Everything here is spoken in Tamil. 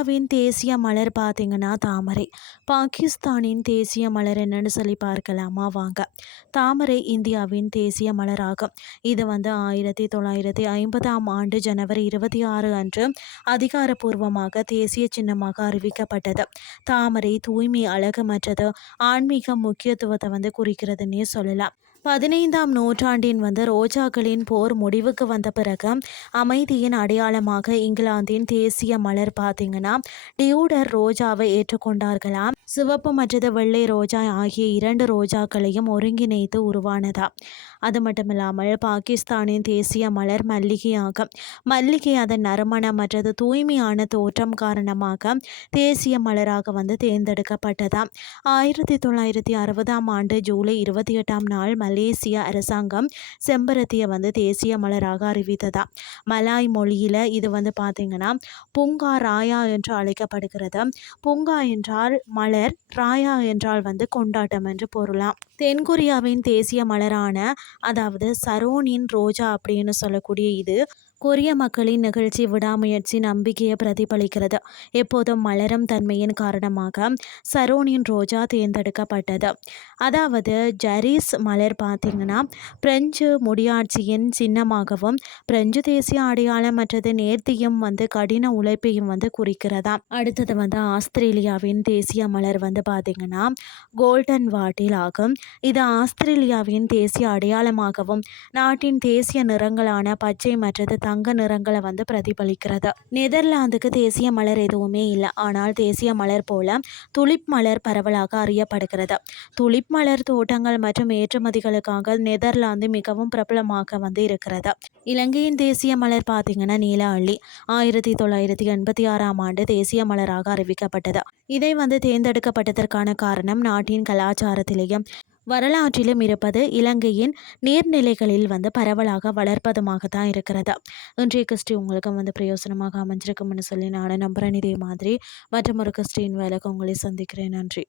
இந்தியாவின் தேசிய மலர் பார்த்தீங்கன்னா தாமரை. பாகிஸ்தானின் தேசிய மலர் என்னன்னு சொல்லி பார்க்கலாமா வாங்க. தாமரை இந்தியாவின் தேசிய மலராகும். இது வந்து 1950ஆம் ஆண்டு ஜனவரி 26 அன்று அதிகாரப்பூர்வமாக தேசிய சின்னமாக அறிவிக்கப்பட்டது. தாமரை தூய்மை, அழகு மற்றது ஆன்மீக முக்கியத்துவத்தை வந்து குறிக்கிறதுன்னே சொல்லலாம். 15ஆம் நூற்றாண்டின் வந்து ரோஜாக்களின் போர் முடிவுக்கு வந்த பிறகு அமைதியின் அடையாளமாக இங்கிலாந்தின் தேசிய மலர் பார்த்தீங்கன்னா டியூடர் ரோஜாவை ஏற்றுக்கொண்டார்களாம். சிவப்பு மற்றது வெள்ளை ரோஜா ஆகிய 2 ரோஜாக்களையும் ஒருங்கிணைத்து உருவானதா. அது மட்டுமில்லாமல் பாகிஸ்தானின் தேசிய மலர் மல்லிகை ஆகும். மல்லிகை அதன் நறுமணம் மற்றது தூய்மையான தோற்றம் காரணமாக தேசிய மலராக வந்து தேர்ந்தெடுக்கப்பட்டதாம். 1960ஆம் ஆண்டு ஜூலை 28ஆம் நாள் மலேசிய அரசாங்கம் செம்பருத்தியை வந்து தேசிய மலராக அறிவித்ததா. மலாய் மொழியில இது வந்து பார்த்தீங்கன்னா புங்கா ராயா என்று அழைக்கப்படுகிறது. புங்கா என்றால் மலர், ராயா என்றால் வந்து கொண்டாட்டம் என்று பொருளாம். தென்கொரியாவின் தேசிய மலரான அதாவது சரோனின் ரோஜா அப்படின்னு சொல்லக்கூடிய இது கொரிய மக்களின் நிகழ்ச்சி, விடாமுயற்சி, நம்பிக்கையை பிரதிபலிக்கிறது. எப்போதும் மலரும் தன்மையின் காரணமாக சரோனின் ரோஜா தேர்ந்தெடுக்கப்பட்டது. அதாவது ஜரிஸ் மலர் பார்த்தீங்கன்னா பிரெஞ்சு முடியாட்சியின் சின்னமாகவும் பிரெஞ்சு தேசிய அடையாளம் மற்றது நேர்த்தியும் வந்து கடின உழைப்பையும் வந்து குறிக்கிறதாம். அடுத்தது வந்து ஆஸ்திரேலியாவின் தேசிய மலர் வந்து பார்த்தீங்கன்னா கோல்டன் வாட்டில் ஆகும். இது ஆஸ்திரேலியாவின் தேசிய அடையாளமாகவும் நாட்டின் தேசிய நிறங்களான பச்சை மற்றது தங்க நிறங்களை வந்து பிரதிபலிக்கிறது. நெதர்லாந்துக்கு தேசிய மலர் எதுவுமே இல்லை. ஆனால் தேசிய மலர் போல துலிப் மலர் பரவலாக அறியப்படுகிறது. துலிப் மலர் தோட்டங்கள் மற்றும் ஏற்றுமதிகளுக்காக நெதர்லாந்து மிகவும் பிரபலமாக வந்து இருக்கிறது. இலங்கையின் தேசிய மலர் பார்த்தீங்கன்னா நீல அல்லி. 1986ஆம் ஆண்டு தேசிய மலராக அறிவிக்கப்பட்டது. இதை வந்து தேர்ந்தெடுக்கப்பட்டதற்கான காரணம் நாட்டின் கலாச்சாரத்திலேயும் வரலாற்றிலும் இருப்பது இலங்கையின் நீர்நிலைகளில் வந்து பரவலாக வளர்ப்பதுமாக தான் இருக்கிறது. இன்றைய கிறிஸ்டி உங்களுக்கு வந்து பிரயோசனமாக அமைஞ்சிருக்கும்னு சொல்லி நானும் நம்புகிறேன். இதே மாதிரி மற்றும் ஒரு கிறிஸ்டின் வேலைக்கு உங்களை சந்திக்கிறேன். நன்றி.